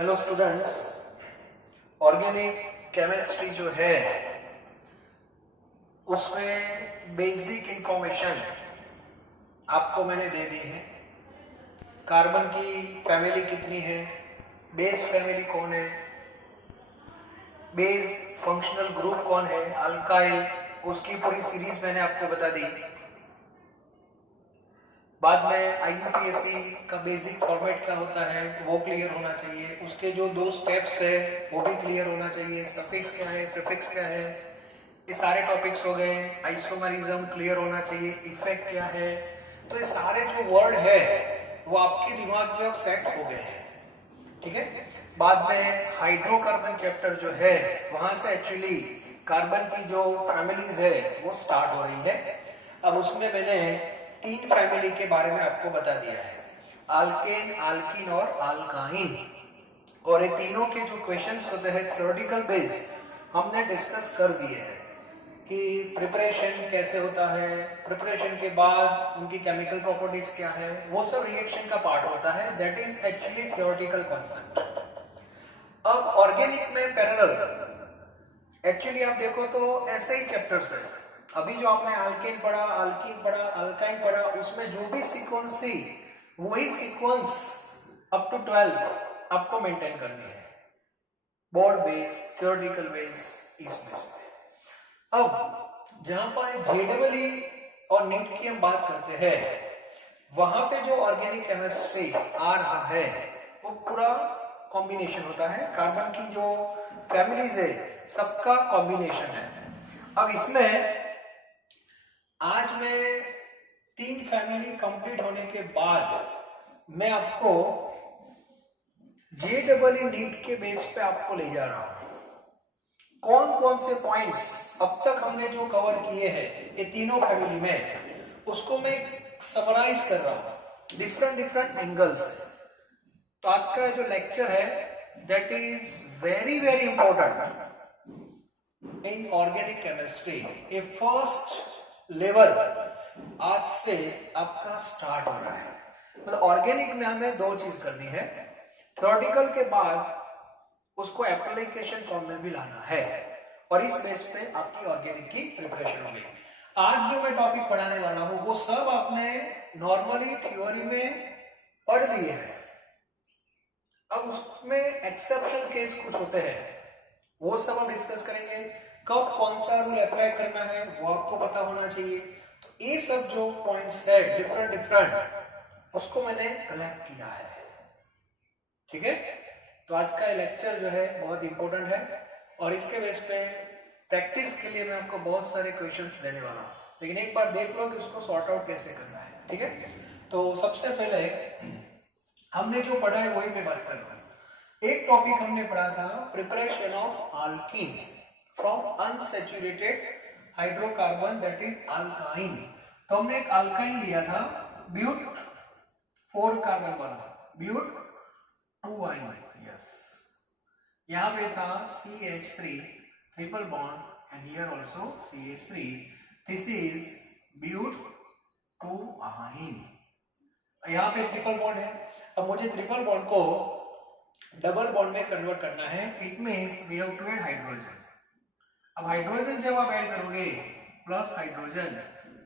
Hello students, organic chemistry जो है उसमें बेसिक इंफॉर्मेशन आपको मैंने दे दी है। कार्बन की फैमिली कितनी है, बेस फैमिली कौन है, बेस फंक्शनल ग्रुप कौन है, अल्काइल, उसकी पूरी सीरीज मैंने आपको बता दी। बाद में आईयूपीएससी का बेसिक फॉर्मेट क्या होता है वो क्लियर होना चाहिए, उसके जो 2 स्टेप्स है वो भी क्लियर होना चाहिए, सफिक्स क्या है, प्रीफिक्स क्या है, ये सारे टॉपिक्स हो गए। आइसोमरिज्म क्लियर होना चाहिए, इफेक्ट क्या है। तो ये सारे जो वर्ड है वो आपके दिमाग में अब सेट हो गए हैं, ठीक है। बाद में हाइड्रोकार्बन चैप्टर जो है वहां से एक्चुअली कार्बन की जो फैमिलीज है वो स्टार्ट हो रही है। अब उसमें मैंने 3 फैमिली के बारे में आपको बता दिया है, आल्केन, आल्कीन और अल्काइन। और ये तीनों के जो क्वेश्चंस होते हैं थ्योरेटिकल बेस हमने डिस्कस कर दिए हैं कि प्रिपरेशन कैसे होता है, प्रिपरेशन के बाद उनकी केमिकल प्रॉपर्टीज क्या है, वो सब रिएक्शन का पार्ट होता है। That is actually theoretical concept. अब ऑर्गेनिक में पैरेलल एक्चुअली आप देखो तो ऐसे ही चैप्टर्स है। अभी जो आपने अल्केन पढ़ा, अल्कीन पढ़ा, अल्काइन पढ़ा, उसमें जो भी सीक्वेंस थी वही सीक्वेंस अप टू 12th आपको मेंटेन करनी है, बोर्ड बेस, थ्योरेटिकल बेस, इस बेस पे। अब जहां पर जेडब्ल्यू और नीट की हम बात करते हैं वहां पे जो ऑर्गेनिक केमिस्ट्री आ रहा है वो पूरा कॉम्बिनेशन होता है, कार्बन की जो फैमिलीज है सबका कॉम्बिनेशन है। अब इसमें आज मैं 3 फैमिली कंप्लीट होने के बाद मैं आपको जेडब्ल्यू नीट के बेस पे आपको ले जा रहा हूं। कौन कौन से पॉइंट्स अब तक हमने जो कवर किए हैं ये तीनों फैमिली में, उसको मैं समराइज कर रहा हूं डिफरेंट एंगल्स से। तो आज का जो लेक्चर है that is very important in organic chemistry. ये फर्स्ट लेवल आज से आपका स्टार्ट हो रहा है। मतलब ऑर्गेनिक में हमें 2 चीज करनी है, थ्योरेटिकल के बाद उसको एप्लीकेशन फॉर्म में भी लाना है, और इस बेस पे आपकी ऑर्गेनिक की प्रिपरेशन होगी। आज जो मैं टॉपिक पढ़ाने वाला हूं वो सब आपने नॉर्मली थ्योरी में पढ़ लिए हैं। अब उसमें एक्सेप्शनल केस कुछ होते हैं वो सब हम डिस्कस करेंगे। कब कौन सा रूल अप्लाई करना है वो आपको पता होना चाहिए। तो ये सब जो पॉइंट्स है डिफरेंट उसको मैंने कलेक्ट किया है, ठीक है। तो आज का लेक्चर जो है बहुत इंपॉर्टेंट है और इसके बेस पे प्रैक्टिस के लिए मैं आपको बहुत सारे क्वेश्चंस देने वाला हूं, लेकिन एक बार देख लो कि उसको सॉर्ट आउट कैसे करना है, ठीक है। तो सबसे पहले हमने जो पढ़ा है वही मैं बात कर रहा हूं। एक टॉपिक हमने पढ़ा था preparation of alkyne from unsaturated hydrocarbon that is alkyne. तो हमने एक अल्काइन लिया था, ब्यूट 4 कार्बन वाला, ब्यूट 2 यस, यहां पे था CH3 triple bond and here also CH3, this is but 2 yne. यहां पे ट्रिपल बॉन्ड है। अब मुझे ट्रिपल बॉन्ड को डबल बॉन्ड में कन्वर्ट करना है, it means we have to add hydrogen. अब हाइड्रोजन जब आप ऐड करोगे plus hydrogen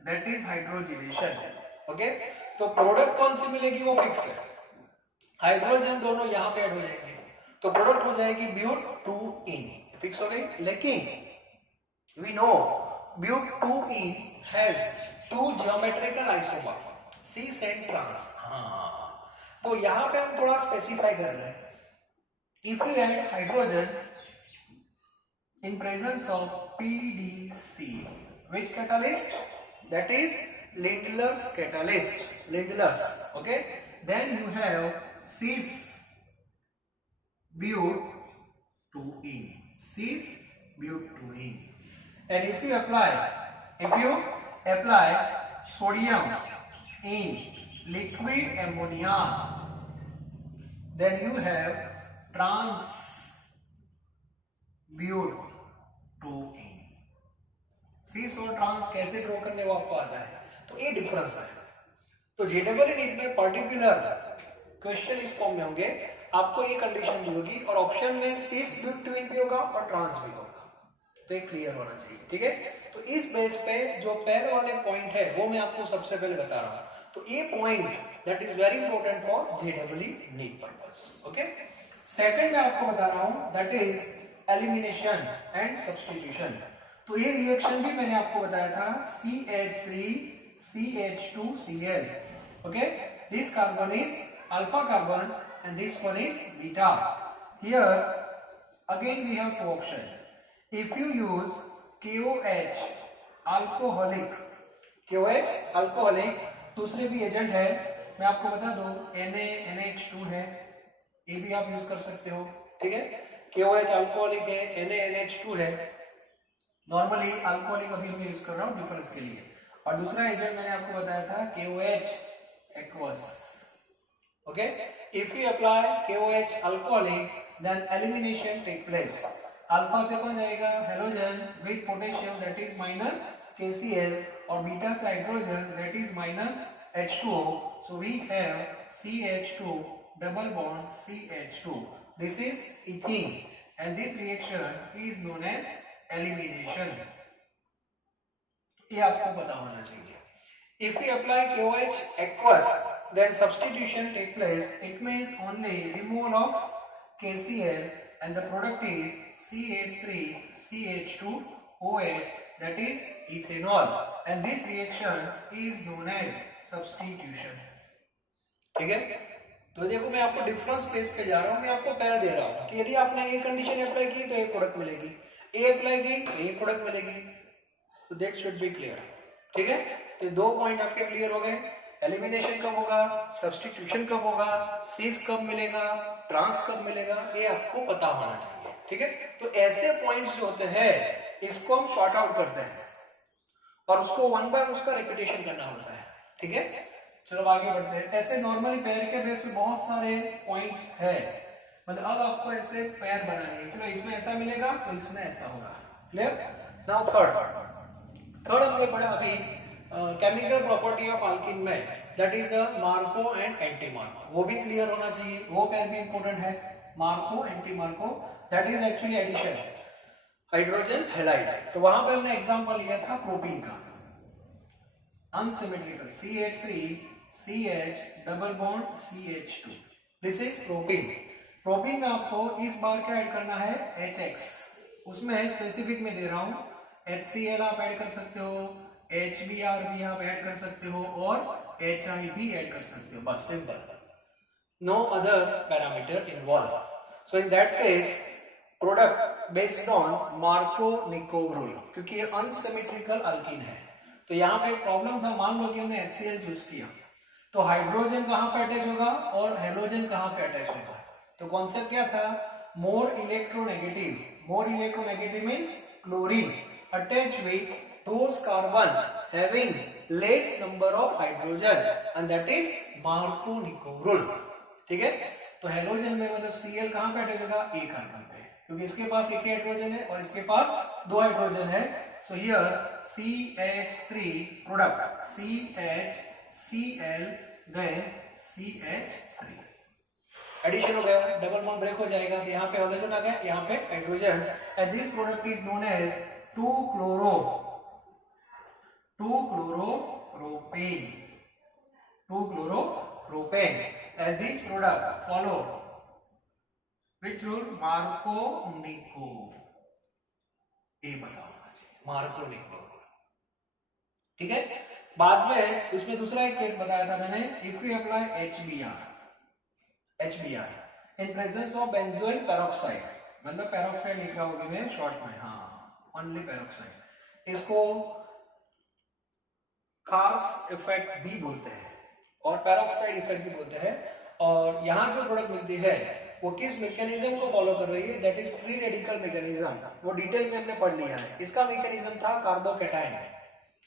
that is hydrogenation, okay. तो प्रोडक्ट कौन सी मिलेगी वो फिक्स है, हाइड्रोजन दोनों यहां पे ऐड हो जाएंगे तो प्रोडक्ट हो जाएगी ब्यूट 2इन, फिक्स हो गई। लेकिन we know butene has 2 geometrical isomer cis and trans. हाँ, तो यहां पे हम थोड़ा स्पेसिफाई कर रहे हैं, if you add hydrogen in presence of PDC, which catalyst? That is Lindlar's catalyst, Lindlar's, okay. Then you have cis but 2ene, cis but 2ene. And if you apply sodium in liquid ammonia, then you have trans but 2ene। सीस और trans कैसे draw करने वो आपको आता है, तो ये difference है। तो जेडब्ल्यू नीट में पर्टिकुलर क्वेश्चन इस फॉर्म में होंगे, आपको ये कंडीशन दी होगी और ऑप्शन में सिस बिटवीन भी होगा और ट्रांस भी होगा, तो ये क्लियर होना चाहिए, ठीक है। तो इस बेस पे जो पैर वाले पॉइंट है वो मैं आपको सबसे पहले बता रहा हूं। तो ये point that is very important for जेडब्ल्यू नीट पर्पस, ओके। सेकंड मैं आपको बता रहा हूं that is elimination and substitution. तो ये रिएक्शन भी मैंने आपको बताया था, CH3 CH2Cl, okay, this carbon is alpha carbon and this one is beta. Here again we have two options. If you use KOH alcoholic, KOH alcoholic, दूसरे भी agent है, मैं आपको बता दूं NaNH2 है, ये भी आप यूज कर सकते हो, ठीक है। KOH अल्कोहलिक है, NaNH2 है, नॉर्मली अल्कोहलिक अभी मैं यूज कर रहा हूँ डिफरेंस के लिए। और दूसरा एजेंट मैंने आपको बताया था KOH aqueous, okay. If we apply KOH alcoholic then elimination take place. Alpha से कौन जाएगा halogen with potassium that is minus KCl और बीटा से hydrogen that is minus H2O, so we have CH2 double bond CH2. This is ethene and this reaction is known as elimination. ये आपको पता होना चाहिए। If we apply KOH aqueous then substitution take place. It means only removal of KCl and the product is CH3 CH2OH, that is ethanol, and this reaction is known as substitution, ठीक है। तो देखो मैं आपको difference page पे जा रहा हूँ, मैं आपको पैर दे रहा हूँ कि यदि आपने ये कंडीशन अप्लाई की तो ये प्रोडक्ट मिलेगी, ए अप्लाई की तो ये प्रोडक्ट मिलेगी, तो दैट शुड बी क्लियर, ठीक है। तो दो पॉइंट आपके क्लियर हो गए, एलिमिनेशन कब होगा, सब्स्टिट्यूशन कब होगा, सीज कब मिलेगा, ट्रांस कब मिलेगा, ये आपको पता होना चाहिए, ठीक है। तो ऐसे पॉइंट्स जो होते हैं इसको हम सॉर्ट आउट करते हैं और उसको वन बाय उसका रिपीटेशन करना होता है, ठीक है। चलो आगे बढ़ते हैं। ऐसे नॉर्मली पैर के बेस पे बहुत सारे पॉइंट्स है, मतलब अब आपको ऐसे पैर बनाने हैं, चलो इसमें ऐसा मिलेगा तो इसमें ऐसा होगा, क्लियर। नाउ थर्ड हमने पढ़ा अभी केमिकल प्रॉपर्टी ऑफ अल्कीन में, that is Marco and anti Marco, वो भी क्लियर होना चाहिए, वो पैर भी इंपॉर्टेंट है। Marko anti Marko that is actually addition hydrogen halide. तो वहां पे हमने एग्जांपल लिया था प्रोपीन का, unsymmetrical CH3 CH double bond CH2, this is propene. Propene में आपको इस बार क्या ऐड करना है HX, उसमें स्पेसिफिक में दे रहा हूं HCl आप ऐड कर सकते हो, HBr भी आप ऐड कर सकते हो और HI भी ऐड कर सकते हो, बस simple, no other parameter involve. So in that case product based on Markovnikov rule, क्योंकि ये अनसिमेट्रिकल अल्कीन है। तो यहाँ पे प्रॉब्लम था, मान लो कि हमने HCl चूज किया तो हाइड्रोजन कहाँ पे अटैच होगा और हेलोजन कहाँ पे अटैच होगा। तो कॉन्सेप्ट क्या था, more electronegative, more electronegative means chlorine attach with those carbon having less number of hydrogen and that is Marco-Nico rule, ठीक है। तो हेलोजन में मतलब Cl कहाँ पे अटैच होगा, A कार्बन पे, क्योंकि इसके पास एक हाइड्रोजन है और इसके पास दो हाइड्रोजन है। So here CH3 product CHCl then CH3 addition हो गया, डबल बॉन्ड ब्रेक हो जाएगा, तो यहाँ पे हाइड्रोजन आ गया, यहाँ पे hydrogen, and this product is known as 2-chloro-propane, and this product follow which rule, Marco-Nico, ये बताओ Marco-Nico, ठीक है। बाद में इसमें दूसरा एक केस बताया था मैंने, if we apply HBr in presence of benzoyl peroxide, मतलब पेरोक्साइड लिख रहा हूँ मैं शॉर्ट में, हाँ ओनली पेरोक्साइड, इसको कार्स इफेक्ट भी बोलते हैं और पेरोक्साइड इफेक्ट भी बोलते हैं। और यहाँ जो प्रोडक्ट मिलती है वो किस मैकेनिज्म को फॉलो कर रही है, that is free radical mechanism, वो डिटेल में हमने पढ़ लिया है। इसका मैकेनिज्म था कार्बोकैटायन,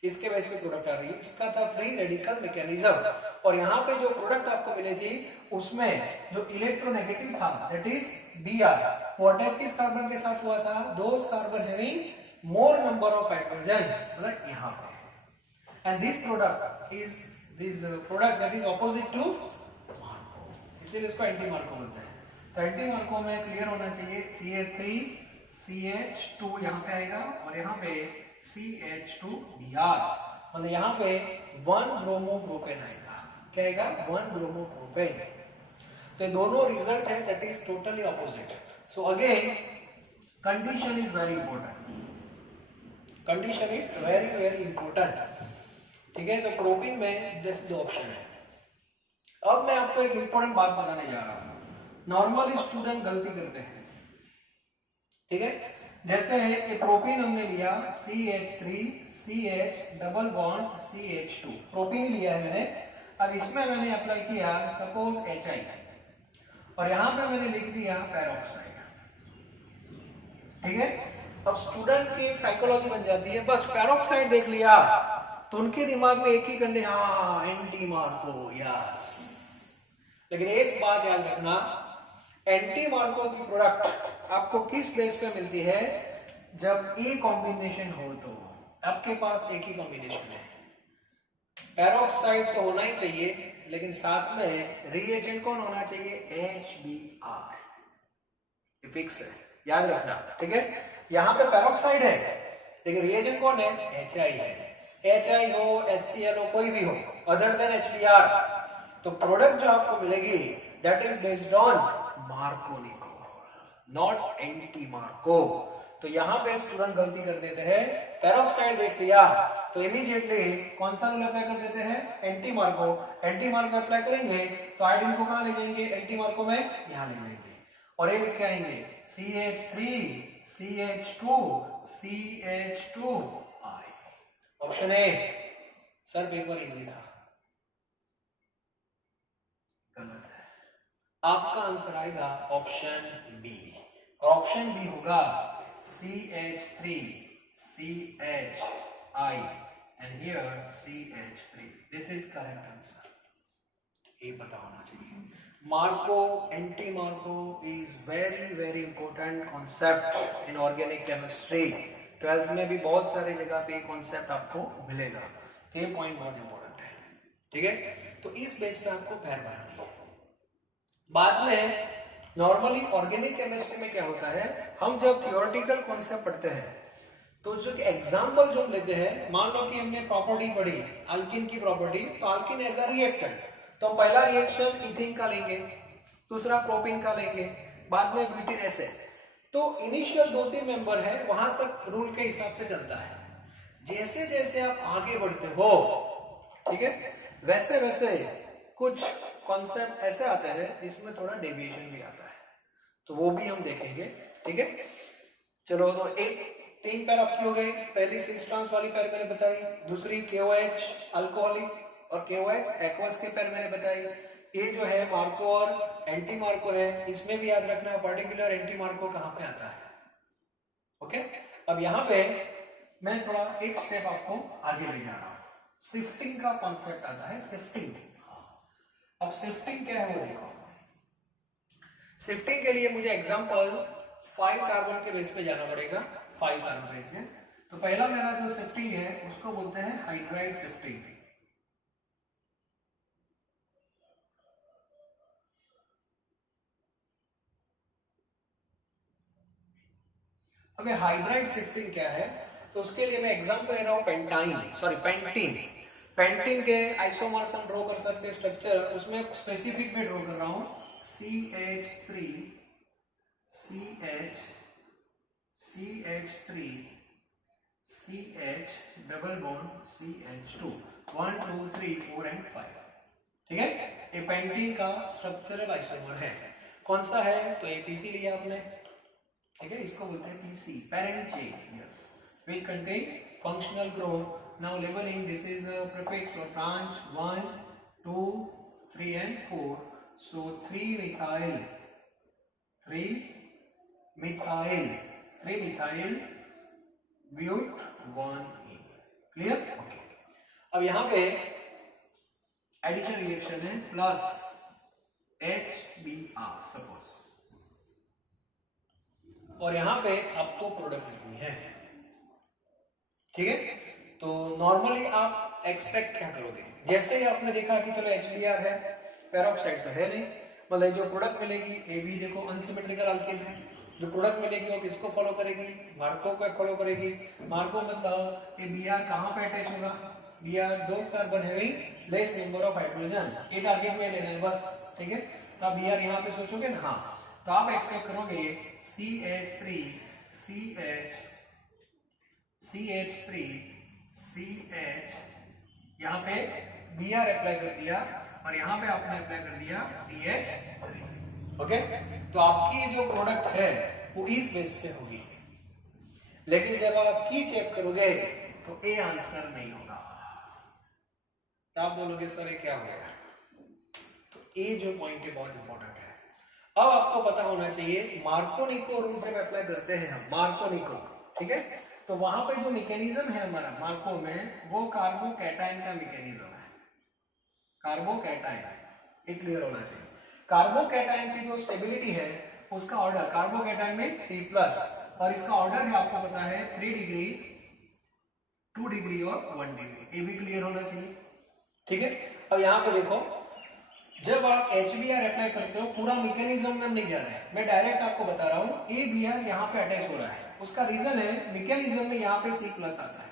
इसके वजह से प्रोडक्ट आ रही है, इसका था फ्री रेडिकल मैकेनिज्म। और यहाँ पे जो प्रोडक्ट आपको मिली थी उसमें जो इलेक्ट्रोनेगेटिव था दैट इज Br, वो अटैच किस कार्बन के साथ हुआ था, those carbon having more number of hydrogen, मतलब यहाँ पे। And this product is this product that is opposite to Markovnikov, इसीलिए इसको एंटी मार्को बोलते हैं। तो एंटी मार्को में क्लियर होना चाहिए CH3CH2 यहाँ पे आएगा और यहाँ पे CH2Br, मतलब यहाँ पे 1 ब्रोमोप्रोपेन आएगा। क्या आएगा? 1 ब्रोमोप्रोपेन। तो ये दोनों रिजल्ट है that is totally opposite. So again condition is very important, condition is very very important. ठीक है, तो प्रोपीन में जस्ट 2 ऑप्शन है। अब मैं आपको एक इंपॉर्टेंट बात बताने जा रहा हूं। नॉर्मली स्टूडेंट गलती करते हैं, ठीक है, जैसे ये प्रोपीन हमने लिया CH3 CH double bond CH2, propene ही लिया है मैंने। अब इसमें मैंने अप्लाई किया सपोज HI और यहां पे मैंने लिख दिया पेरोक्साइड। ठीक है, अब स्टूडेंट की एक साइकोलॉजी बन जाती है, बस पेरोक्साइड देख लिया तो उनके दिमाग में एक ही कंडीशन, हाँ एंटी मार्को, यस। लेकिन एक बात याद रखना, एंटी मार्को की प्रोडक्ट आपको किस बेस पे मिलती है? जब ए कॉम्बिनेशन हो तो। आपके पास एक ही कॉम्बिनेशन है, पेरोक्साइड तो होना ही चाहिए, लेकिन साथ में रिएजेंट कौन होना चाहिए? HBr, फिक्स है, याद रखना। ठीक है, यहाँ पे पेरोक्साइड है लेकिन रिएजेंट कौन है? HI है। HI हो, HCl हो, कोई भी हो अदर देन HBr, तो प्रोडक्ट जो आपको मिलेगी that is based on Markovnikov, not anti Marko. तो यहाँ पे स्टूडेंट गलती कर देते हैं, पेरोक्साइड देख लिया तो इमीडिएटली कौन सा रूल अप्लाई कर देते हैं? Anti Marco. Anti Marco apply करेंगे तो आयोडीन को कहाँ ले जाएंगे? एंटी मार्को में, यहाँ ले जाएंगे और ये लिख के आएंगे CH3 CH2 CH2I। Option A sir paper easy था, गलत है। आपका आंसर आएगा ऑप्शन बी, और ऑप्शन बी होगा CH3 CHI and here CH3। This is correct answer। ये पता होना चाहिए। Marco, anti Marco is very very important concept in organic chemistry. 12th में भी बहुत सारे जगह पे कॉन्सेप्ट आपको मिलेगा, तो ये पॉइंट बहुत इंपॉर्टेंट है। ठीक है, तो इस बेस पे आपको पैर बनानी है। बाद में नॉर्मली ऑर्गेनिक केमिस्ट्री में क्या होता है, हम जब थियोरेटिकल कॉन्सेप्ट पढ़ते हैं तो जो एग्जाम्पल जो हम लेते हैं, मान लो कि हमने प्रॉपर्टी पढ़ी अल्किन की प्रॉपर्टी, तो अल्किन एज अ रिएक्टेंट, तो पहला रिएक्शन इथिन का लेंगे, दूसरा प्रोपीन का लेंगे, बाद में ब्यूटीन ऐसे। तो इनिशियल 2-3 मेंबर है, वहां तक रूल के हिसाब से चलता है। जैसे जैसे आप आगे बढ़ते हो, ठीक है, वैसे वैसे कुछ कॉन्सेप्ट ऐसे आते हैं इसमें थोड़ा डेविएशन भी आता है, तो वो भी हम देखेंगे। ठीक है, चलो, तो एक 3 पैर आपकी हो गई। पहली सिस ट्रांस वाली पैर मैंने बताई, दूसरी KOH अल्कोहलिक और KOH एक्वस के पैर मैंने बताई। ये जो है मार्को और एंटी मार्को है, इसमें भी याद रखना पर्टिकुलर एंटी मार्को कहाँ पे आता है। ओके, अब यहाँ पे मैं थोड़ा एक स्टेप आपको आगे ले जा रहा हूँ। शिफ्टिंग का कॉन्सेप्ट आता है, शिफ्टिंग। अब शिफ्टिंग क्या है वो देखो। शिफ्टिंग के लिए मुझे एग्जांपल 5 कार्बन के बेस पे जाना पड़ेगा, 5 कार्बन पे। तो पहला मेरा जो शिफ्टिंग है उसको बोलते हैं हाइड्राइड शिफ्टिंग। अब हाइड्राइड शिफ्टिंग क्या है, तो उसके लिए मैं एग्जांपल ले रहा हूं पेंटीन। पेंटीन के आइसोमर्स हम ड्रॉ कर सकते हैं स्ट्रक्चर, उसमें स्पेसिफिक में ड्रॉ कर रहा हूं CH3 CH double bond CH2 1 2 3 4 and 5। ठीक है, ये पेंटीन का स्ट्रक्चरल आइसोमर है। कौन सा है? तो ये PC लिया आपने, ठीक है, इसको बोलते हैं PC, parent chain, yes, which contain functional group. Now labeling, this is a prefix or branch 1 2 3 and 4, so 3 methyl but 1E, clear? Okay, अब यहाँ पे एडिशन रिएक्शन है प्लस HBr सपोज, और यहाँ पे आपको प्रोडक्ट लिखनी है। ठीक है, तो नॉर्मली आप एक्सपेक्ट क्या करोगे? जैसे ही आपने देखा कि चलो HBr है, पेरोक्साइड तो है नहीं, मतलब जो प्रोडक्ट मिलेगी ए बी देखो अनसिमेट्रिकल अल्केन है, जो प्रोडक्ट मिलेगी वो किसको फॉलो करेगी, मार्को को फॉलो करेगी। मार्को मतलब ये बी आर कहाँ पे अटैच होगा, बी आर दो carbon having less number of hydrogen, ये टारगेट में लेना है बस, ठीक है। तो आप बी आर यहाँ पे सोचोगे ना, हाँ, तो आप एक्सपेक्ट करोगे CH3 CH यहाँ पे बी आर अप्लाई कर दिया और यहाँ पे आपने अप्लाई कर दिया CH3, ओके। तो आपकी जो प्रोडक्ट है वो इस बेस पे होगी, लेकिन जब आप की चेक करोगे तो ए आंसर नहीं होगा। तो आप बोलोगे सर ये क्या हो गया, तो ए जो पॉइंट है बहुत इंपॉर्टेंट है। अब आपको पता होना चाहिए मार्को-निको रूल जब अप्लाई करते हैं हम, मार्को-निको, ठीक है, तो वहां पे जो मैकेनिज्म है हमारा मार्को में वो कार्बोकैटायन का मैकेनिज्म है, कार्बोकैटायन, ये क्लियर होना चाहिए। कार्बोकैटायन की जो स्टेबिलिटी है उसका ऑर्डर, कार्बोकैटायन में C+ और इसका ऑर्डर है आपको पता है 3 डिग्री, 2 डिग्री और 1 डिग्री, ये भी क्लियर होना चाहिए, ठीक है। अब यहाँ पे देखो, जब आप HBr अप्लाई करते हो पूरा मैकेनिज्म में नहीं जा रहा है, मैं डायरेक्ट आपको बता रहा हूँ ABr यहाँ पे अटैच हो रहा है, उसका रीजन है मैकेनिज्म में यहाँ पे C+ आता है,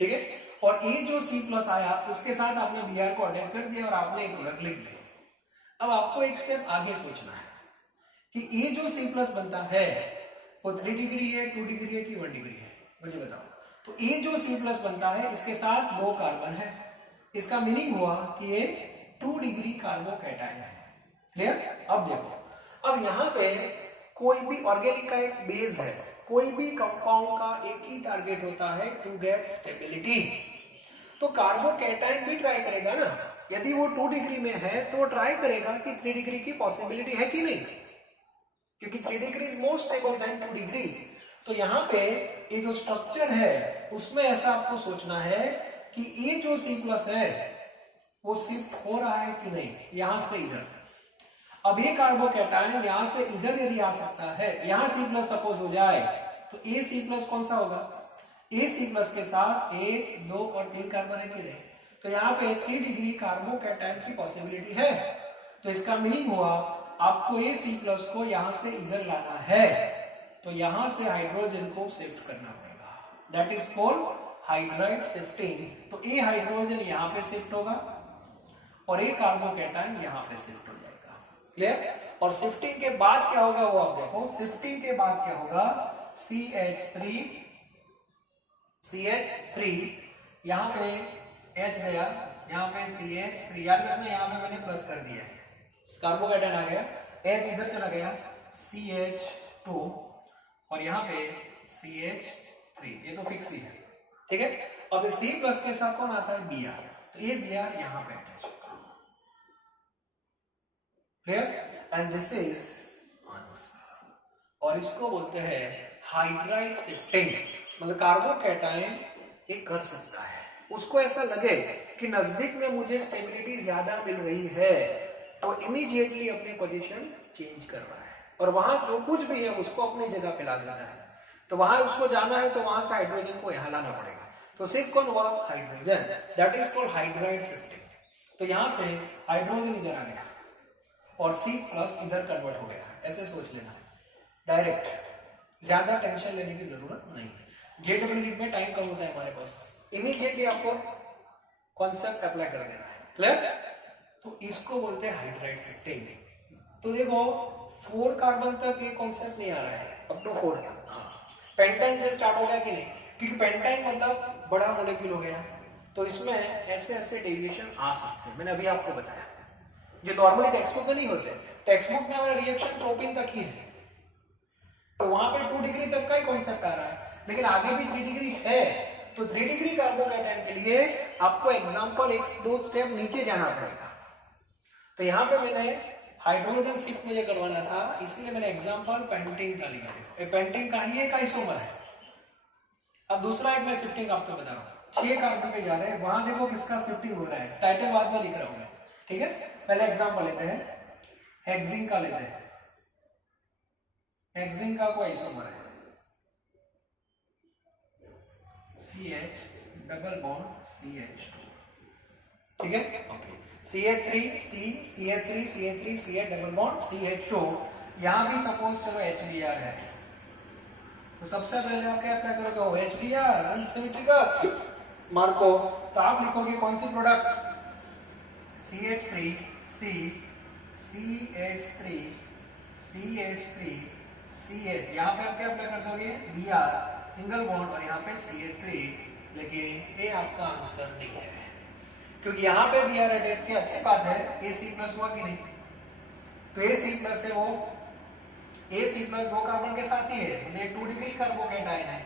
ठीक है। और ये जो C+ आया उसके साथ आपने Br को अटैच कर दिया और आपने एक प्रोडक्ट लिख दिया। अब आपको एक स्टेप आगे सोचना है कि ये जो C+ बनता है वो 3 डिग्री है, 2 डिग्री है कि 1 डिग्री है, मुझे बताओ। तो ये जो C+ बनता है इसके साथ 2 कार्बन है, इसका मीनिंग हुआ कि ये 2 डिग्री कार्बोकैटायन है, क्लियर। अब देखो, अब यहाँ पे कोई भी ऑर्गेनिक का एक बेस है, कोई भी कंपाउंड का एक ही टारगेट होता है टू गेट स्टेबिलिटी, तो कार्बोकैटायन भी ट्राई करेगा ना, यदि वो 2 डिग्री में है तो वो ट्राई करेगा कि 3 डिग्री की पॉसिबिलिटी है कि नहीं, क्योंकि 3 degree is more stable then 2 degree. तो यहाँ पे ये जो स्ट्रक्चर है उसमें ऐसा आपको सोचना है कि ये जो C+ है वो शिफ्ट हो रहा है कि नहीं, यहां से इधर। अब ये कार्बोकैटायन यहां से इधर यदि आ सकता है, यहां C+ सपोज हो जाए तो ये C+ कौन सा होगा, ये C+ के साथ 1, 2 और 3 कार्बन है कि नहीं, तो यहाँ पे 3 डिग्री कार्बोकैटायन की पॉसिबिलिटी है। तो इसका मीनिंग हुआ आपको ये C+ को यहां से इधर लाना है, तो यहां से हाइड्रोजन को शिफ्ट करना पड़ेगा, that is called hydride shifting. तो ये हाइड्रोजन यहाँ पे शिफ्ट होगा और ये कार्बोकैटायन यहाँ पे शिफ्ट हो जाएगा, क्लियर। और शिफ्टिंग के बाद क्या होगा वो आप देखो, शिफ्टिंग के बाद क्या होगा, CH3 यहाँ पे H गया, यहाँ पे CH3, याद रखना यहाँ पे मैंने प्लस कर दिया है, कार्बोकैटायन आ गया, H इधर चला गया CH2 और यहाँ पे CH3, ये तो फिक्स ही है, ठीक है। अब C+ के साथ कौन आता है, Br, तो ये Br यहाँ पे अटैच होगा, clear. And this is answer, और इसको बोलते हैं हाइड्राइड शिफ्टिंग। मतलब कार्बोकैटायन ये कर सकता है, उसको ऐसा लगे कि नजदीक में मुझे स्टेबिलिटी ज्यादा मिल रही है तो इमीडिएटली अपनी पोजीशन चेंज कर रहा है और वहां जो कुछ भी है उसको अपनी जगह पे ला देना है। तो वहां उसको जाना है तो वहां से हाइड्रोजन को यहाँ लाना पड़ेगा, तो सिर्फ कौन हुआ, hydrogen, that is called hydride shifting. तो यहां से हाइड्रोजन इधर आ गया और C+ इधर कन्वर्ट हो गया, ऐसे सोच लेना डायरेक्ट, ज्यादा टेंशन लेने की जरूरत नहीं है। JEE में टाइम कम होता है हमारे पास, इमीडिएटली आपको कॉन्सेप्ट अप्लाई कर देना है, क्लियर। तो इसको बोलते हैं हाइड्राइड शिफ्टिंग। तो देखो 4 कार्बन तक ये कॉन्सेप्ट नहीं आ रहा है, अप टू 4 तक। पेंटाइन से स्टार्ट हो गया कि नहीं, क्योंकि पेंटाइन मतलब बड़ा मॉलिक्यूल हो गया, तो इसमें ऐसे ऐसे डेविएशन आ सकते हैं, मैंने अभी आपको बताया, जो नॉर्मली टेक्स्ट बुक में नहीं होते। टेक्स्ट बुक में हमारा रिएक्शन प्रोपीन तक ही है, तो वहां पे 2 डिग्री तक का ही कॉन्सेप्ट आ रहा है, लेकिन आगे भी 3 डिग्री है। तो 3 डिग्री कार्बोकैटायन के लिए आपको एग्जांपल 1-2 स्टेप नीचे जाना पड़ेगा। तो यहाँ पे मैंने हाइड्रोजन शिफ्ट मुझे करवाना था, इसलिए मैंने एग्जांपल पेंटीन का लिया है। पेंटीन का ही एक आइसोमर है। अब दूसरा एक मैं शिफ्टिंग आपको बता रहा हूँ, 6 कार्बन पे जा रहे हैं, वहां देखो किसका शिफ्टिंग हो रहा है, टाइटल बाद में लिख रहा हूँ मैं, ठीक है। पहले एग्जांपल लेते हैं, हेक्सिन का लेते हैं, हेक्सिन का कोई आइसोमर है CH डबल बॉन्ड CH2, ठीक है, okay. CH3 CH3 CH3 CH double bond CH2, यहाँ भी सपोज चलो HBr है, तो सबसे पहले आप क्या अप्लाई करोगे, वो HBr अनसिमेट्रिकल मार्को, तो आप लिखोगे कौन सी product, CH3 C CH3 CH3 CH, यहाँ पे आप क्या अप्लाई कर दोगे, Br सिंगल बॉन्ड और यहाँ पे CH3, लेकिन ये आपका आंसर नहीं है क्योंकि यहाँ पे Br अटैच किया, अच्छी बात है, AC+ हुआ कि नहीं, तो AC+ है वो AC+ दो कार्बन के साथ ही है, ये 2 डिग्री कार्बोकेटायन है।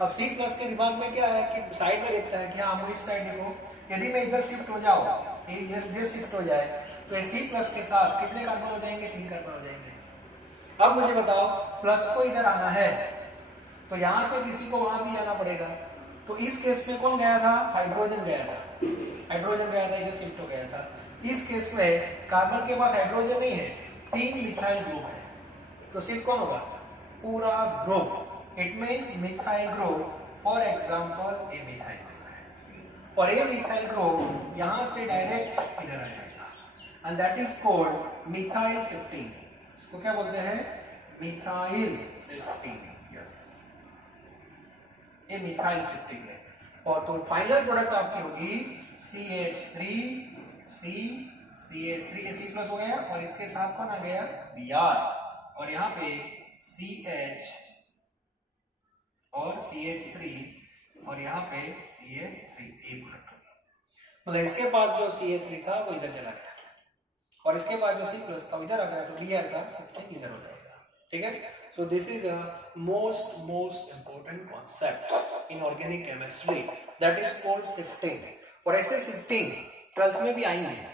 अब C+ के दिमाग में क्या है कि साइड में देखता है कि हाँ इस साइड देखो, यदि मैं इधर शिफ्ट हो जाऊं, इधर शिफ्ट हो जाए तो ये C+ के साथ कितने कार्बन हो जाएंगे, 3 कार्बन हो जाएंगे। अब मुझे बताओ प्लस को इधर आना है तो यहां से किसी को वहां भी जाना पड़ेगा, तो इस केस में कौन गया था, हाइड्रोजन गया था, हाइड्रोजन गया था, इधर शिफ्ट हो गया था। इस केस में कार्बन के पास हाइड्रोजन नहीं है, 3 मिथाइल ग्रुप है, तो सिर्फ कौन होगा, पूरा group, it means methyl group, for example A methyl group, और ये मिथाइल ग्रुप यहां से डायरेक्ट इधर आ जाएगा and that is called methyl shifting. इसको क्या बोलते हैं, मिथाइल शिफ्टिंग, यस, ये मिथाइल शिफ्टिंग है। और तो फाइनल प्रोडक्ट आपकी होगी CH3 C CH3 C+ हो गया और इसके साथ कौन आ गया, Br, और यहाँ पे CH और CH3 और यहाँ पे CH3, एक प्रोडक्ट हो गया, मतलब इसके पास जो CH3 था वो इधर चला गया और इसके पास जो C+ था इधर आ गया, तो Br का शिफ्टिंग इधर हो जाएगा, ठीक है। So this is a most important concept in organic chemistry, that is called shifting. और ऐसे शिफ्टिंग 12th में भी आएंगे,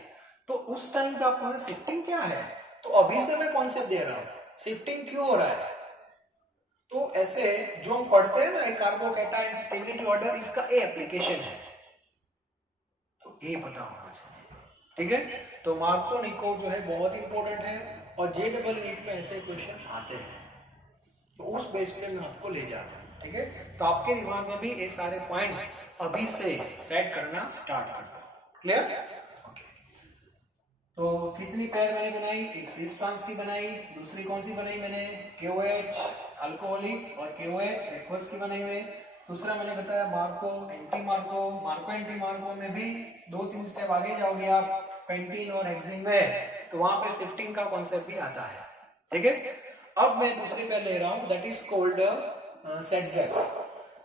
तो उस टाइम पे आपको शिफ्टिंग क्या है, तो अभी से मैं कॉन्सेप्ट दे रहा हूँ शिफ्टिंग क्यों हो रहा है। तो ऐसे जो हम पढ़ते हैं ना कार्बोकेटायन स्टेबिलिटी ऑर्डर, इसका ए एप्लीकेशन है, तो ए पता होना चाहिए, ठीक है। तो मार्को निको जो है बहुत इंपॉर्टेंट है और JEE नीट में ऐसे क्वेश्चन आते हैं, तो उस बेस पे मैं आपको ले जा रहा हूँ, ठीक है। तो आपके दिमाग में भी ये सारे पॉइंट्स अभी से सेट करना स्टार्ट कर दो, क्लियर। तो कितनी पेयर मैंने बनाई, एक cis ट्रांस की बनाई, दूसरी कौन सी बनाई मैंने, KOH अल्कोहलिक और KOH एक्वस की बनाई हुई। दूसरा मैंने बताया Marco anti Marco, Marco anti Marco में भी 2-3 स्टेप आगे जाओगे आप पेंटीन और हेक्सेन में, तो वहां पे शिफ्टिंग का कॉन्सेप्ट भी आता है, ठीक है। अब मैं दूसरी पेयर ले रहा हूं, that is called set-Jeff.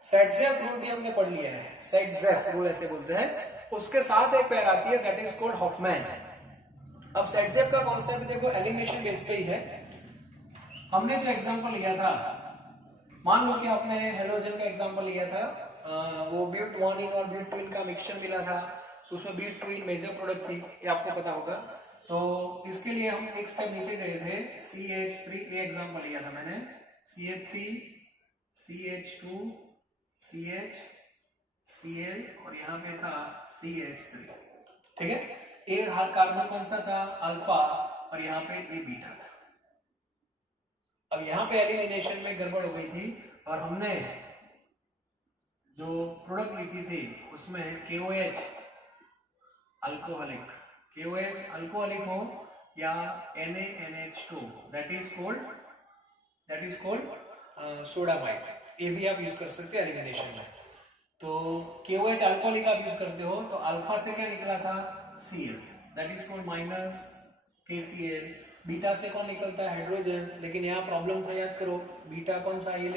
Set-Jeff rule भी हमने पढ़ लिया है, सेट-जेफ रूल ऐसे बोलते हैं। उसके साथ एक पेयर आती है दैट इज कॉल्ड हॉफमैन। अब सेट-जेफ का कॉन्सेप्ट देखो एलिमिनेशन बेस पे ही है। हमने जो एग्जांपल लिया था, मान लो कि आपने हेलोजन का एग्जांपल लिया था, वो ब्यूट-1 और ब्यूट-2 का मिक्सचर मिला था, तो उसमें ब्यूट-2 मेजर प्रोडक्ट थी, ये आपको पता होगा। तो इसके लिए हम एक स्टेप नीचे गए थे, CH3 ये एग्जांपल लिया था मैंने, CH3 CH2 CH Cl और यहाँ पे था CH3, ठीक है। ए हर कार्बन कौन सा था, अल्फा, और यहाँ पे ए बीटा था। अब यहाँ पे एलिमिनेशन में गड़बड़ हो गई थी और हमने जो प्रोडक्ट लिखी थी उसमें KOH अल्कोहलिक, KOH अल्कोहलिक हो या NaNH2, that is called sodamide, ये भी आप यूज कर सकते हैं एलिमिनेशन में। तो KOH अल्कोहलिक आप यूज करते हो तो अल्फा से क्या निकला था, Cl, that is called minus KCl। Beta से कौन निकलता है, हाइड्रोजन, लेकिन यहाँ प्रॉब्लम था, याद करो बीटा कौन सा, Al,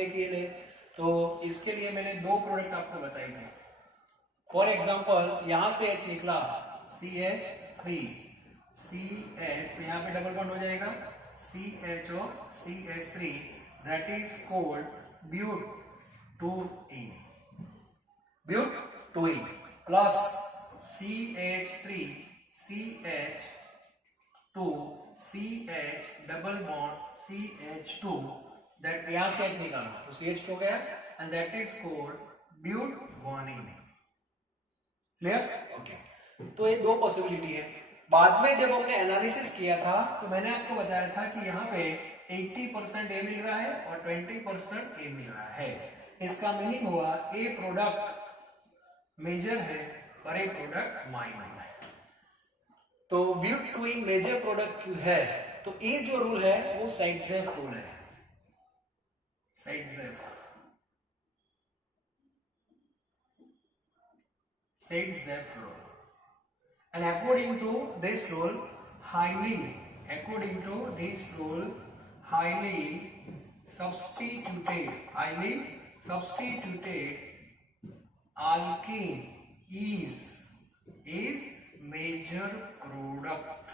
तो इसके लिए मैंने 2 प्रोडक्ट आपको बताई थी। फॉर एग्जांपल यहाँ से H निकला CH3 CH, तो यहाँ पे डबल बॉन्ड हो जाएगा CH और CH3, that is called butene, butene plus CH3 CH2 CH double bond CH2, that यहाँ से H निकाला तो CH हो गया and that is called butene, clear, okay. तो ये 2 पॉसिबिलिटी है। बाद में जब हमने एनालिसिस किया था तो मैंने आपको बताया था कि यहाँ पे 80% ए मिल रहा है और 20% ए मिल रहा है। इसका मीनिंग हुआ ए प्रोडक्ट मेजर है और ए प्रोडक्ट माइनर है। तो ब्यूट ट्विन मेजर प्रोडक्ट क्यों है, तो ये जो रूल है वो साइटजेफ रूल है, साइटजेफ rule. And according to this rule, highly substituted alkene is major product.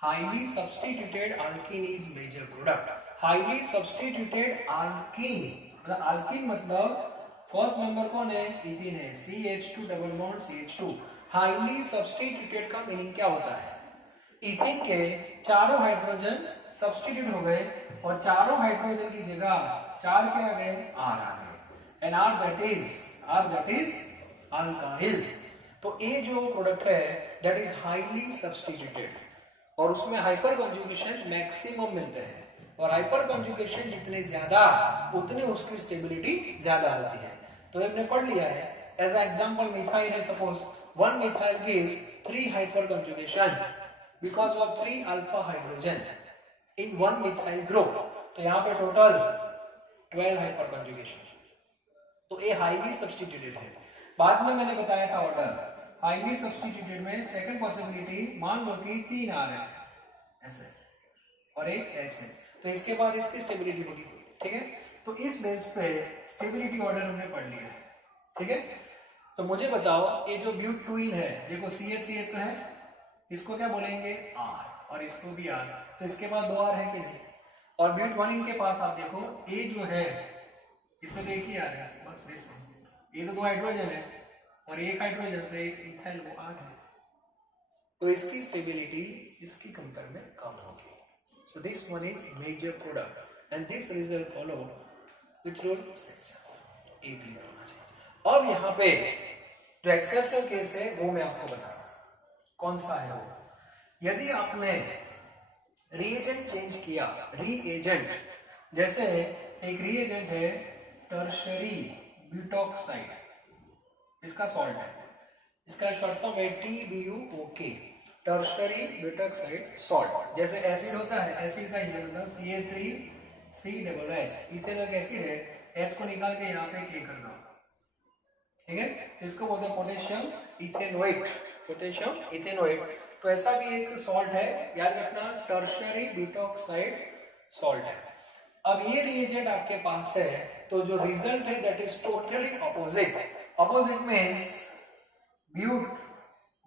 Highly substituted alkene is major product. Highly substituted alkene मतलब alkene मतलब फर्स्ट नंबर कौन है, इथीन है, CH2 double bond CH2. Highly substituted का meaning क्या होता है, ethene के चारों हाइड्रोजन सब्स्टिट्यूट हो गए और चारों हाइड्रोजन की जगह चार क्या आ गए, R आ गए, and R that is alkyl. तो ये जो प्रोडक्ट है दैट इज हाईली सब्स्टिट्यूटेड और उसमें हाइपर कंजुगेशन मैक्सिमम मिलते हैं, और हाइपर कंजुगेशन जितने ज्यादा उतने उसकी स्टेबिलिटी ज्यादा होती है. तो हमने पढ़ लिया है, एज एग्जांपल मिथाइल है, suppose one methyl gives 3 hyper conjugation because of 3 alpha hydrogen in one methyl group. तो यहाँ पे टोटल 12 हाइपर कंजुगेशन. तो ये हाईली सब्स्टिट्यूटेड है. बाद में मैंने बताया था ऑर्डर, हाईली सब्स्टिट्यूटेड में सेकंड पॉसिबिलिटी मान लो कि 3 आ रहे हैं ऐसे और एक H है, तो इसके बाद इसकी स्टेबिलिटी होगी. ठीक है, तो इस बेस पे स्टेबिलिटी ऑर्डर हमने पढ़ लिया है. ठीक है, तो मुझे बताओ ये जो ब्यूट ट्विन है, देखो CH तो है, इसको क्या बोलेंगे R, और इसको भी R. तो इसके बाद 2 R है कि नहीं, और ब्यूट 1 इनके पास आप देखो ये जो है इसमें तो एक ही R है बस, ये तो 2 हाइड्रोजन है और एक हाइड्रोजन तो एक इथाइल वो R है, तो इसकी स्टेबिलिटी इसकी कंपेयर में कम होगी. So this one is major product and this result follow which rule, A clear होना चाहिए. अब यहाँ पे जो एक्सेप्शनल केस है वो मैं आपको बता रहा हूँ कौन सा है वो. यदि आपने रिएजेंट चेंज किया, रिएजेंट जैसे एक रिएजेंट है टर्शरी ब्यूटॉक्साइड, इसका सॉल्ट है, इसका शॉर्ट फॉर्म है TBUOK, टर्शरी ब्यूटॉक्साइड सॉल्ट. जैसे एसिड होता है, एसिड का ये मतलब CH3CH, इथेनॉइक एसिड है, H को निकाल के यहाँ पे K करना. ठीक है, इसको बोलते हैं पोटेशियम इथेनोएट, पोटेशियम इथेनोएट. तो ऐसा भी एक सॉल्ट है, याद रखना, टर्शरी ब्यूटॉक्साइड सॉल्ट है. अब ये रिएजेंट आपके पास है, तो जो रिजल्ट है that is totally opposite. Opposite means ब्यूट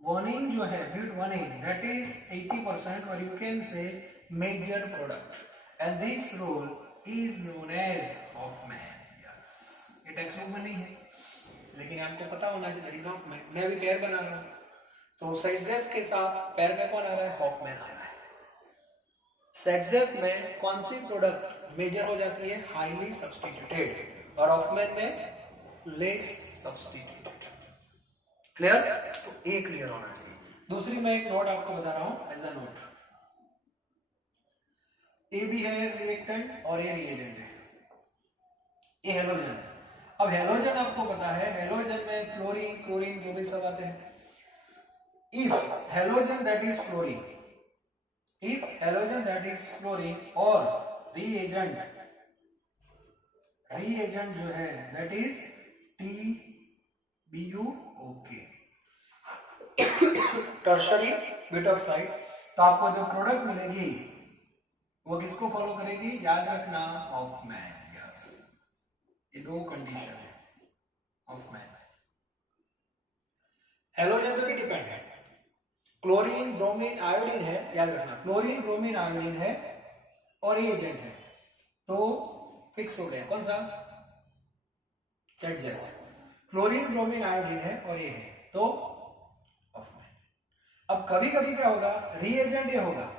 वनिन जो है, ब्यूट वनिन दैट इज 80% और you can say major product, and this rule is known as Hofmann. Yes, ये टेक्स्ट बुक में नहीं है लेकिन आपको पता होना चाहिए दैट इज हॉफमैन. मैं अभी पेयर बना रहा हूँ, तो साइटजेफ के साथ पेयर में कौन आ रहा है, हॉफमैन आ रहा है. साइटजेफ में कौन सी प्रोडक्ट मेजर हो जाती है, हाईली सब्स्टिट्यूटेड, और हॉफमैन में लेस सब्स्टिट्यूटेड. क्लियर, तो ए क्लियर होना चाहिए. दूसरी मैं एक नोट आपको बता रहा हूं एज अ नोट, ए भी है रिएक्टेंट और ए रिएजेंट है, ये हेलोजन है. अब हेलोजन आपको पता है, हेलोजन में फ्लोरीन क्लोरीन जो भी सब आते हैं. If halogen that is fluorine, if halogen that is fluorine और रिएजेंट जो है that is TBUOK, tertiary butoxide, तो आपको जो प्रोडक्ट मिलेगी वो किसको फॉलो करेगी, याद रखना, हॉफमैन. यस, ये दो कंडीशन है हॉफमैन. हेलोजन पे भी डिपेंड है, क्लोरीन ब्रोमीन आयोडीन है, याद रखना, क्लोरीन ब्रोमीन आयोडीन है और ये एजेंट है, तो फिक्स हो गया कौन सा, ZZ. क्लोरीन ब्रोमीन आयोडीन है और ये है, तो हॉफमैन. अब कभी कभी क्या होगा, रीएजेंट ये होगा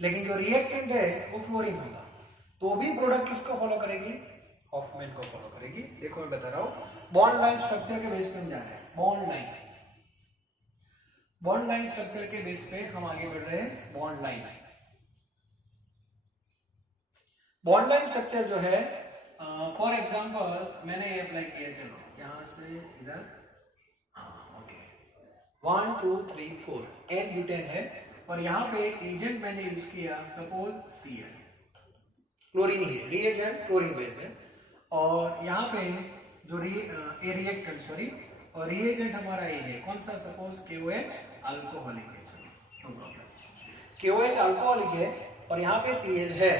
लेकिन जो रिएक्टेंट है वो फ्लोरीन होगा, तो भी प्रोडक्ट किसको फॉलो करेगी, हॉफमैन को फॉलो करेगी. देखो मैं बता रहा हूं, बॉन्ड लाइन स्ट्रक्चर के बेस पे हम जा रहे हैं. बॉन्ड लाइन स्ट्रक्चर के बेस पे हम आगे बढ़ रहे हैं. बॉन्ड लाइन स्ट्रक्चर जो है, फॉर एग्जांपल मैंने ये अप्लाई किया, चलो यहां से इधर, हाँ ओके, 1 2 3 4 n ब्यूटेन है और यहाँ पे एजेंट मैंने यूज किया सपोज Cl, क्लोरीन ही है, रिएजेंट क्लोरीन बेस है और यहाँ पे जो रिएक्टेंट सॉरी और रिएजेंट हमारा ये है कौन सा, सपोज KOH अल्कोहलिक है, नो प्रॉब्लम, KOH अल्कोहलिक है और यहाँ पे Cl है,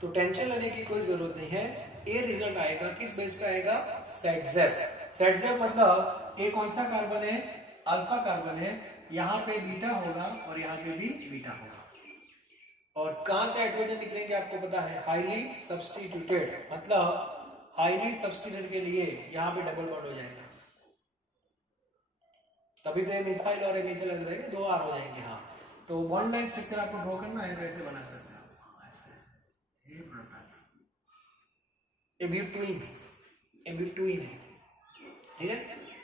तो टेंशन लेने की कोई जरूरत नहीं है। ए रिजल्ट आएगा किस बेस पे आएगा, सेटजेफ। सेटजेफ मतलब ए कौन सा कार्बन है, अल्फा कार्बन है, यहाँ पे बीटा होगा और यहाँ पे भी बीटा होगा और कहां से हाइड्रोजन निकलेंगे आपको पता है, हाईली सब्स्टिट्यूटेड, मतलब हाईली सब्स्टिट्यूटेड के लिए यहाँ पे डबल बॉन्ड हो जाएगा, तभी तो ये मिथाइल और मिथाइल लग रहे हैं, 2 R हो जाएंगे। हाँ तो बॉन्ड लाइन स्ट्रक्चर आपको ड्रॉ करना है तो ऐसे बना सकते हो, ऐसे ये ब्यूट्वीन है, ठीक है,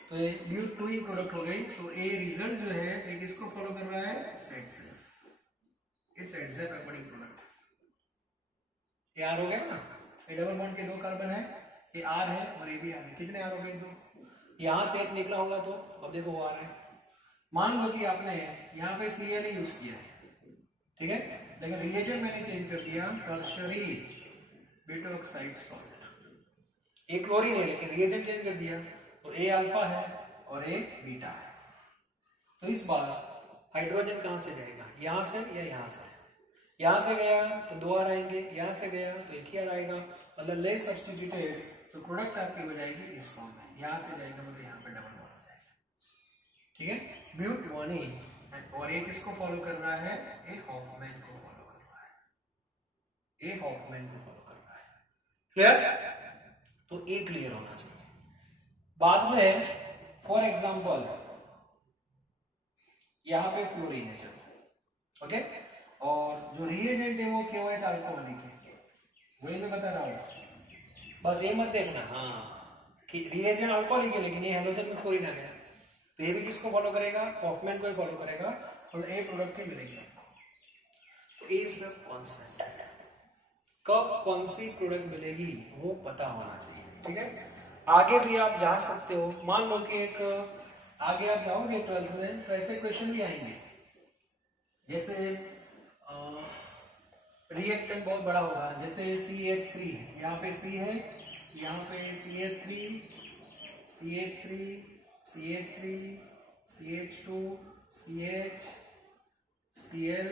तो ये ब्यूट्वीन प्रोडक्ट हो गई। तो ए रिजल्ट जो है ये किसको फॉलो कर रहा है, सेटजेफ, ये सेटजेफ अकॉर्डिंग प्रोडक्ट, ये आर हो गया ना, ये डबल बॉन्ड के 2 कार्बन है, ये आर है और ये भी आर है, कितने आर हो गए, 2, यहाँ से H निकला होगा तो अब देखो वो आ रहा है। मान लो कि आपने यहाँ पे Cl यूज किया है, ठीक है, लेकिन रिएजेंट मैंने चेंज कर दिया टर्शरी बीटा ऑक्साइड सॉल्ट, एक क्लोरीन है लेकिन रिएजेंट चेंज कर दिया तो ए अल्फा है और ए बीटा है। तो इस बार हाइड्रोजन कहां से जाएगा, यहां से या यहां से, यहां से गया तो 2 R आएंगे, यहां से गया तो 1 ही R आएगा, मतलब लेस सब्स्टिट्यूटेड, तो प्रोडक्ट आपकी हो जाएगी इस फॉर्म में, यहां से जाएगा मतलब यहाँ पे डबल बॉन्ड हो जाएगा, ठीक है, ब्यूट और ये किसको फॉलो कर रहा है, ए हॉफमैन को फॉलो कर रहा है, ए हॉफमैन को फॉलो कर रहा है, क्लियर, तो ए क्लियर होना चाहिए। बाद में फॉर एग्जांपल यहाँ पे फ्लोरीन है, चलो ओके, और जो रिएजेंट है वो KOH अल्कोहलिक है, वही मैं बता रहा हूँ, बस ये मत देखना हाँ कि रिएजेंट अल्कोहलिक है लेकिन ये हैलोजन में फ्लोरीन आ गया, तो ये भी किसको फॉलो करेगा, हॉफमैन को ही फॉलो करेगा और ए प्रोडक्ट के मिलेगा। तो ए सिर्फ कांस्टेंट है, कब कौन सी प्रोडक्ट मिलेगी वो पता होना चाहिए, ठीक है। आगे भी आप जा सकते हो, मान लो कि एक आगे आप जाओगे 12th में तो ऐसे क्वेश्चन भी आएंगे, जैसे रिएक्टेंट बहुत बड़ा होगा, जैसे CH3, यहाँ पे C है, यहाँ पे CH3, CH3, CH3, CH2, CH, Cl,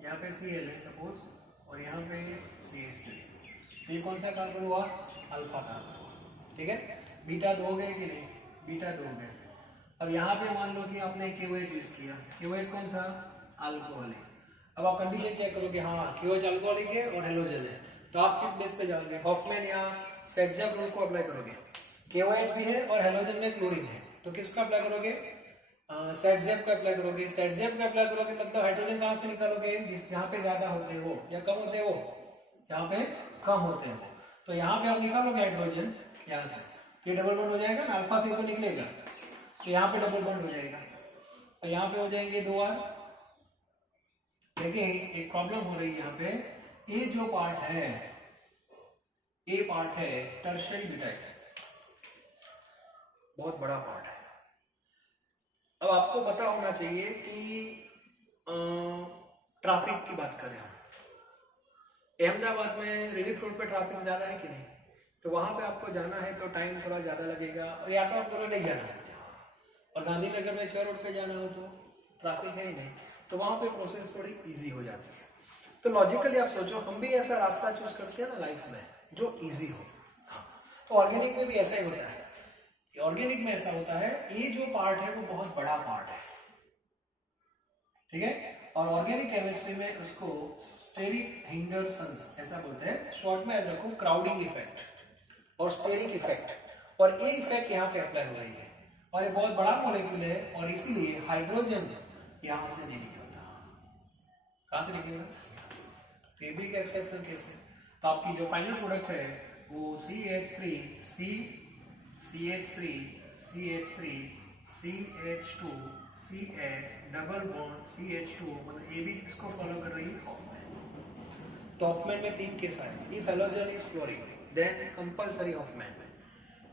यहाँ पे Cl है सपोज और यहाँ पे CH3, तो ये कौन सा कार्बन हुआ, अल्फा कार्बन हुआ, ठीक है, बीटा 2 हो गए कि नहीं, बीटा 2 हो गए। अब यहाँ पे मान लो कि आपने KOH यूज किया, KOH कौन सा, अल्कोहलिक, अब आप कंडीशन चेक करोगे, हाँ KOH अल्कोहलिक है और हेलोजन है, तो आप किस बेस पे जाओगे, हॉफमैन या सेटजेफ रूल को अप्लाई करोगे, KOH भी है और हेलोजन में क्लोरीन है, तो किसको अप्लाई करोगे, सेटजेफ का अप्लाई करोगे, सेटजेफ का अप्लाई करोगे मतलब हाइड्रोजन कहाँ से निकालोगे, जिस जहाँ पे ज्यादा होते हैं वो या कम होते हैं वो, जहाँ पे कम होते हैं वो, तो यहाँ पे आप निकालोगे हाइड्रोजन यहाँ से, तो ये डबल बॉन्ड हो जाएगा ना, अल्फा से तो निकलेगा, तो यहाँ पे डबल बॉन्ड हो जाएगा, तो यहाँ पे हो जाएंगे 2 R, लेकिन एक प्रॉब्लम हो रही है यहाँ पे, ये जो पार्ट है, ये पार्ट है टर्शियरी ब्यूटाइल, बहुत बड़ा पार्ट है। अब आपको पता होना चाहिए कि ट्रैफिक की बात करें हम, अहमदाबाद में रिलीफ रोड पे ट्रैफिक ज्यादा है कि नहीं, तो वहां पे आपको जाना है तो टाइम थोड़ा ज्यादा लगेगा, और या तो आपको नहीं जाना है, और गांधीनगर में 6 रोड पे जाना हो तो ट्रैफिक है ही नहीं, तो वहां पे प्रोसेस थोड़ी इजी हो जाती है। तो लॉजिकली आप सोचो, हम भी ऐसा रास्ता चूज करते हैं ना लाइफ में जो इजी हो, तो ऑर्गेनिक में भी ऐसा ही होता है, ऑर्गेनिक में ऐसा होता है, ये जो पार्ट है वो बहुत बड़ा पार्ट है, ठीक है, और ऑर्गेनिक केमिस्ट्री में उसको स्टेरिक हिंडरसंस ऐसा बोलते हैं, शॉर्ट में याद रखो, क्राउडिंग इफेक्ट और स्टेरिक इफेक्ट, और ये इफेक्ट यहाँ पे अप्लाई हो रही है, और ये बहुत बड़ा मॉलिक्यूल है और इसीलिए हाइड्रोजन यहाँ से नहीं निकलता, कहाँ से निकलेगा, तो ये भी एक एक्सेप्शन केस है। तो आपकी जो फाइनल प्रोडक्ट है वो CH3, CH3, CH3, CH2, CH double bond CH2, मतलब ये भी इसको फॉलो कर रही है हॉफमैन। तो हॉफमैन में 3 केस आए, if halogen is fluorine then compulsory Hofmann,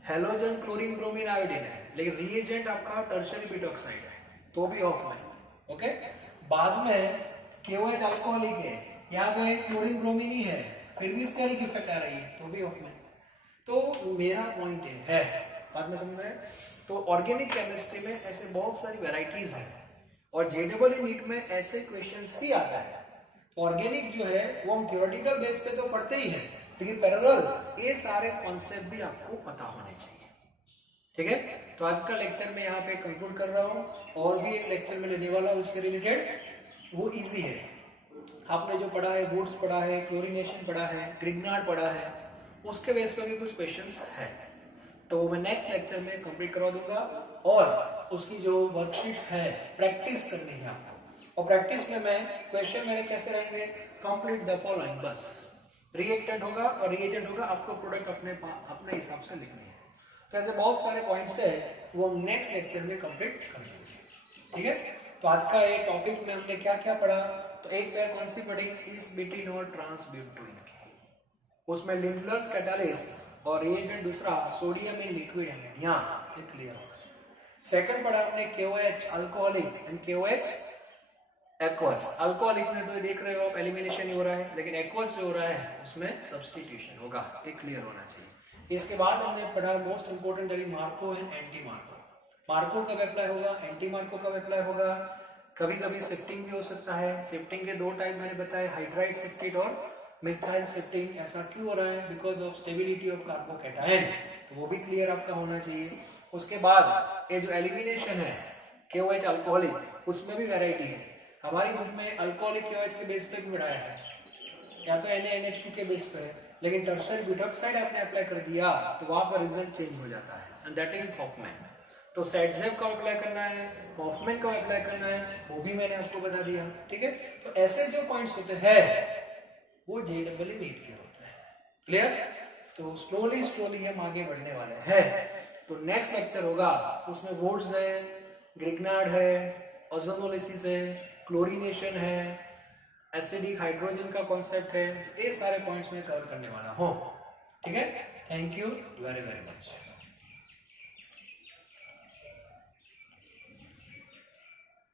halogen chlorine bromine iodine है लेकिन रिएजेंट आपका टर्शियरी बिट ऑक्साइड है तो भी ऑफ में। ओके, बाद में KOH अल्कोहलिक है, यहाँ पे क्लोरीन ब्रोमीन ही है, फिर भी स्टेरिक इफेक्ट आ रही है तो भी ऑफ में। तो मेरा पॉइंट है बात में समझ में। तो ऑर्गेनिक केमिस्ट्री में ऐसे बहुत सारी वेराइटीज हैं और JEE नीट में ऐसे क्वेश्चंस ही आता है। ऑर्गेनिक जो है वो हम थ्योरेटिकल बेस पे तो पढ़ते ही हैं, लेकिन पैरेलल ये सारे कॉन्सेप्ट भी आपको पता होने चाहिए। ठीक है, तो आज का लेक्चर मैं यहाँ पे कंक्लूड कर रहा हूँ। और भी एक लेक्चर में लेने वाला हूँ उससे रिलेटेड, वो इजी है। आपने जो पढ़ा है, वुड्स पढ़ा है, क्लोरीनेशन पढ़ा है, ग्रिग्नार्ड पढ़ा है, उसके बेस पे भी कुछ क्वेश्चंस है, तो मैं नेक्स्ट लेक्चर में कंप्लीट करवा दूंगा। और उसकी जो वर्कशीट है प्रैक्टिस करनी है आपको, और प्रैक्टिस में मैं क्वेश्चन मेरे कैसे रहेंगे, कंप्लीट द फॉलोइंग, बस रिएक्टेंट होगा और रिएजेंट होगा, आपको प्रोडक्ट अपने हिसाब से लिखनी है। तो ऐसे बहुत सारे पॉइंट्स है वो हम नेक्स्ट लेक्चर में कंप्लीट करेंगे। ठीक है, तो आज का ये टॉपिक में हमने क्या क्या पढ़ा, तो एक पैर कौन सी पढ़ी, सिस ब्यूटीन और ट्रांसब्यूटीन की, उसमें लिंडलर्स कैटालिस्ट और रिएजेंट दूसरा सोडियम इन लिक्विड है, यहाँ क्लियर होगा। सेकंड पढ़ा हमने KOH alcoholic and KOH aqueous. Alcoholic में तो ये देख रहे हो आप एलिमिनेशन ही हो रहा है, लेकिन एक्वस जो हो रहा है उसमें सब्स्टिट्यूशन होगा, ये क्लियर होना चाहिए। इसके बाद हमने पढ़ा most important Marco and anti Marco. Marco कब अप्लाई होगा, एंटी मार्को कब अप्लाई होगा, कभी कभी शिफ्टिंग भी हो सकता है। शिफ्टिंग के दो टाइप मैंने बताया, हाइड्राइड शिफ्टिंग और मिथाइल शिफ्टिंग। ऐसा क्यों हो रहा है, because of stability of carbocation, तो वो भी क्लियर आपका होना चाहिए। उसके बाद ये जो एलिमिनेशन है KOH अल्कोहलिक, उसमें भी वैरायटी है। हमारी बुक में अल्कोहलिक KOH के बेस पे भी बनाया है, या तो NaNH2 के बेस पे है, लेकिन टर्शियरी ब्यूटॉक्साइड आपने अप्लाई कर दिया तो वहां पर रिजल्ट चेंज हो जाता है, एंड दैट इज हॉफमैन। तो सेटजेब कब अप्लाई करना है, हॉफमैन कब अप्लाई करना है, वो भी मैंने आपको बता दिया। ठीक है, तो ऐसे जो पॉइंट्स होते हैं वो JEE नीट के होते हैं। क्लियर, तो स्लोली हम आगे बढ़ने वाले हैं। तो नेक्स्ट लेक्चर होगा, उसमें वुड्स है, ग्रिग्नार्ड है, ओजोनोलिसिस है, क्लोरीनेशन है, एसिडिक हाइड्रोजन का कॉन्सेप्ट है, तो ये सारे पॉइंट्स में कवर करने वाला हूँ। ठीक है, thank you very very much.